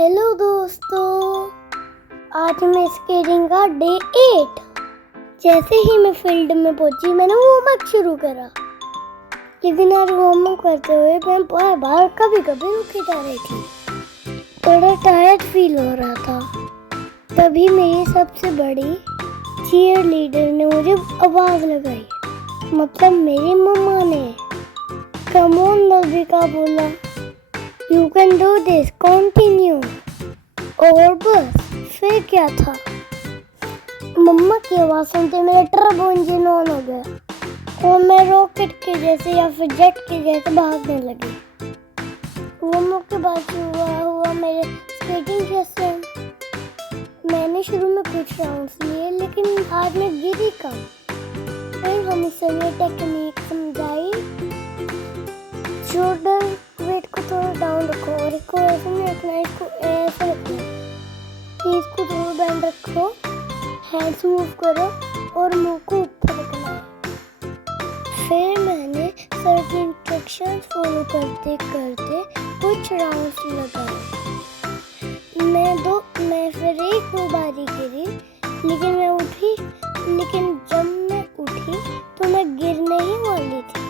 Hello दोस्तों, आज मैं स्केटिंग का डे 8। जैसे ही मैं फील्ड में पहुंची मैंने होमवर्क शुरू करा, लेकिन यार होमवर्क करते हुए मैं बार बार कभी कभी रुकी जा रही थी। थोड़ा टायर्ड फील हो रहा था। तभी मेरी सबसे बड़ी चीयर लीडर ने मुझे आवाज लगाई, मतलब मेरी मम्मा ने। कम ऑन नल्बिका बोला, you can do this, continue. और बस फिर क्या था, मम्मा की आवाज सुनते मेरा टर्बो इंजन ऑन हो गया और मैं रॉकेट के जैसे या फिर जेट के जैसे भागने लगी। वो मौके बाद हुआ मेरे स्केटिंग सेशन। मैंने शुरू में कुछ राउंड्स लिए, लेकिन आज मैं गिरी कम। फिर हमें सभी टेक्निक समझाई। शोल्डर वेट को थोड़ा डाउन रखो और इसको ऐसे नहीं रखना, इसको ऐसे रखना। इसको थोड़ा बैंड रखो, हैंड्स मूव करो और मुंह को ऊपर रखना है। फिर मैंने सर की इंस्ट्रक्शंस फॉलो करते करते कुछ राउंड्स लगाए। मैं फिर एक दो बारी गिरी, लेकिन मैं उठी। लेकिन जब मैं उठी तो मैं गिरने ही वाली थी।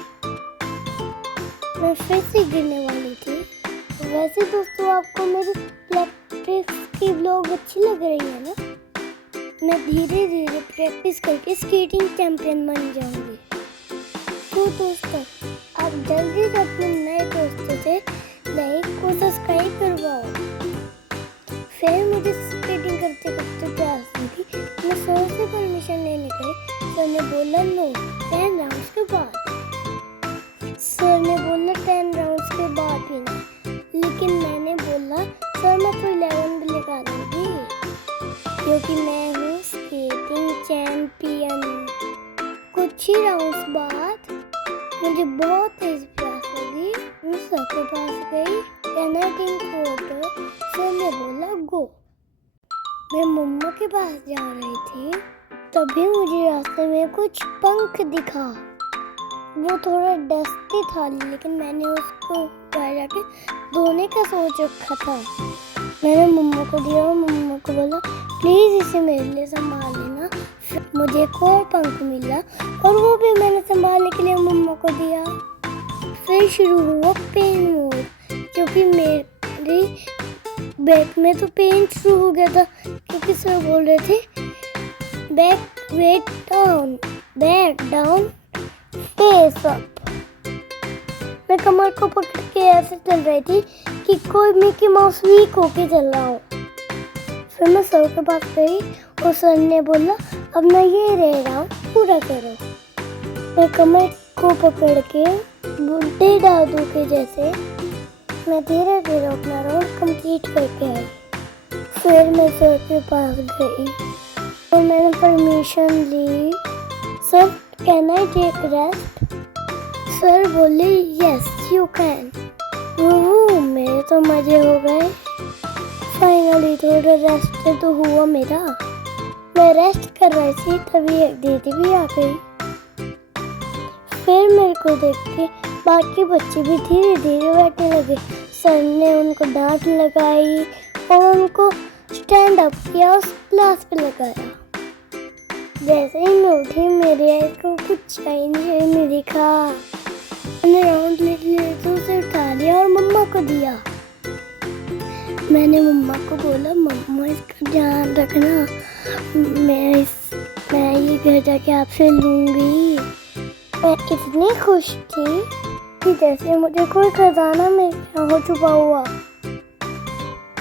मैं फिर से गिरने वाली थी। वैसे दोस्तों, आपको मेरी प्रैक्टिस की व्लॉग अच्छी लग रही है ना? मैं धीरे धीरे प्रैक्टिस करके स्केटिंग चैंपियन बन जाऊंगी। तो दोस्तों, आप जल्दी से अपने नए दोस्तों से लाइक को सब्सक्राइब करवाओ। फिर मुझे स्केटिंग करते करते प्यास लगी। मैं सर से परमिशन लेने गई। सर ने बोला नो, 10 राउंड्स के बाद। सर ने बोला 10 राउंड्स के बाद पीना, लेकिन मैंने बोला सर मैं तो 11 भी लगा दूंगी, क्योंकि मैं हूँ स्केटिंग चैंपियन। कुछ ही राउंड्स बाद मुझे बहुत तेज प्यास लगी। मैं सर के पास गई, can I drink water? Sir ने बोला गो। मैं मम्मा के पास जा रही थी, तभी मुझे रास्ते में कुछ पंख दिखा। वो थोड़ा डस्टी था, लेकिन मैंने उसको घर जाके धोने का सोच रखा था। मैंने मम्मा को दिया और मम्मा को बोला प्लीज़ इसे मेरे लिए संभाल लेना। मुझे एक और पंख मिला और वो भी मैंने संभालने के लिए मम्मा को दिया। फिर शुरू हुआ पेन मोड, क्योंकि मेरी बैक में तो पेन शुरू हो गया था, क्योंकि सर बोल रहे थे back weight down, back down, face up. मैं कमर को पकड़ के ऐसे चल रही थी कि कोई मिकी माउस वीक होके चल रहा हो। फिर मैं सर के पास गई और सर ने बोला अब मैं ये रह रहा हूँ, पूरा करो। मैं कमर को पकड़ के बुढ़े दादू के जैसे मैं धीरे धीरे अपना राउंड कंप्लीट करके आई। फिर मैं सर के पास गई और मैंने परमिशन ली। Sir can I take rest? Sir बोले यस यू कैन। मेरे तो मजे हो गए। फाइनली थोड़ा रेस्ट तो हुआ मेरा। मैं रेस्ट कर रही थी, तभी एक दीदी भी आ गई। फिर मेरे को देख के बाकी बच्चे भी धीरे धीरे बैठने लगे। सर ने उनको डांट लगाई और उनको स्टैंड अप किया और क्लास पे लगाया। जैसे ही मैं उठी, मेरे आई को कुछ चेंज नहीं दिखा। मैंने राउंड ले तो उसे उठा लिया और मम्मा को दिया। मैंने मम्मा को बोला मम्मा इसका ध्यान रखना, मैं ये घर जाके आपसे लूँगी। मैं इतनी खुश थी कि जैसे मुझे कोई खजाना मेरे हो छुपा हुआ।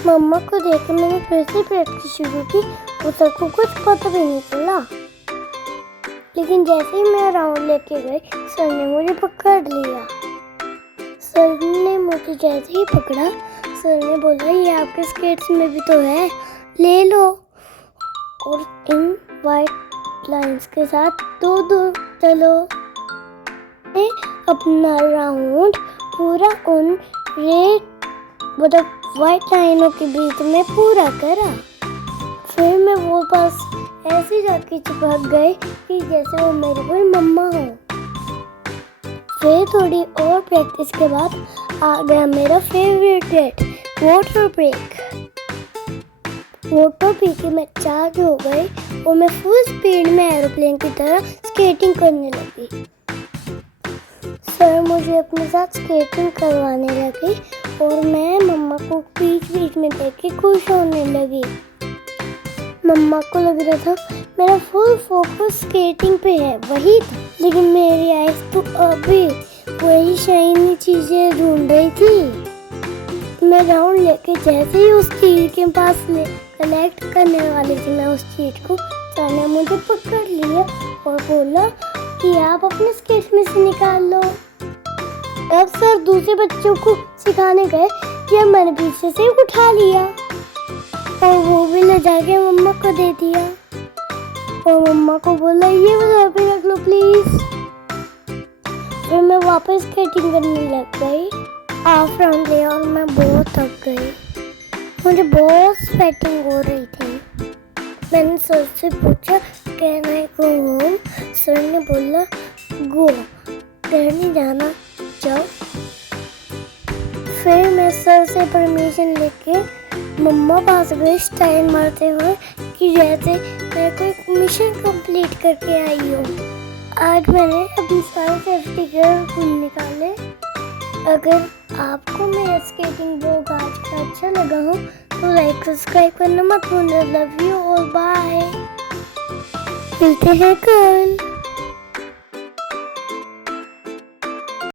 मम्मा को देख के मैंने फिर से प्रैक्टिस शुरू की। उसे को कुछ पता भी नहीं चला, लेकिन जैसे ही मैं राउंड लेके गई, सर ने मुझे पकड़ लिया। सर ने मुझे जैसे ही पकड़ा, सर ने बोला ये आपके स्केट्स में भी तो है, ले लो। और इन वाइट लाइंस के साथ दो दो चलो। मैं अपना राउंड पूरा उन रेड मतलब वाइट लाइनों के बीच में पूरा करा। फिर मैं वो पास ऐसे जाके चिपक गई कि जैसे वो मेरी कोई मम्मा हो। फिर थोड़ी और प्रैक्टिस के बाद आ गया मेरा फेवरेट वाटर ब्रेक। फोटो पी के मैं चार्ज हो गई और मैं फुल स्पीड में एरोप्लेन की तरह स्केटिंग करने लगी। सर मुझे अपने साथ स्केटिंग करवाने लगे और मैं मम्मा को बीच बीच में देख के खुश होने लगी। मम्मा को लग रहा था मेरा फुल फोकस स्केटिंग पे है, वही था, लेकिन मेरी आइज़ तो अभी वही शाइनी चीजें ढूंढ रही थी। मैं राउंड लेके जैसे ही उस चीज के पास कनेक्ट करने वाली थी, मैं उस चीज को, सर ने मुझे पकड़ लिया और बोला कि आप अपने स्केट में से निकाल लो। अब सर दूसरे बच्चों को सिखाने गए कि अब मैंने पीछे से उठा लिया और वो भी ले जाके मम्मा को दे दिया और मम्मा को बोला ये वाला पे रख लो प्लीज। फिर मैं वापस स्केटिंग करने लग गई हाफ राउंड लिया और मैं बहुत थक गई, मुझे बहुत स्वेटिंग हो रही थी। मैंने सर से पूछा can I go home. Sir ने बोला गो, घर नहीं जाना, जाओ। फिर मैं सर से परमिशन लेके मम्मा पास गई स्टाइल मारते हुए कि जैसे मैं कोई मिशन कंप्लीट करके आई हूँ। आज मैंने अपनी सारे सेफ्टी गियर निकाले। अगर आपको मेरा स्केटिंग ब्लॉग आज का अच्छा लगा हो तो लाइक सब्सक्राइब करना मत भूलना। लव यू और बाय, मिलते हैं कल।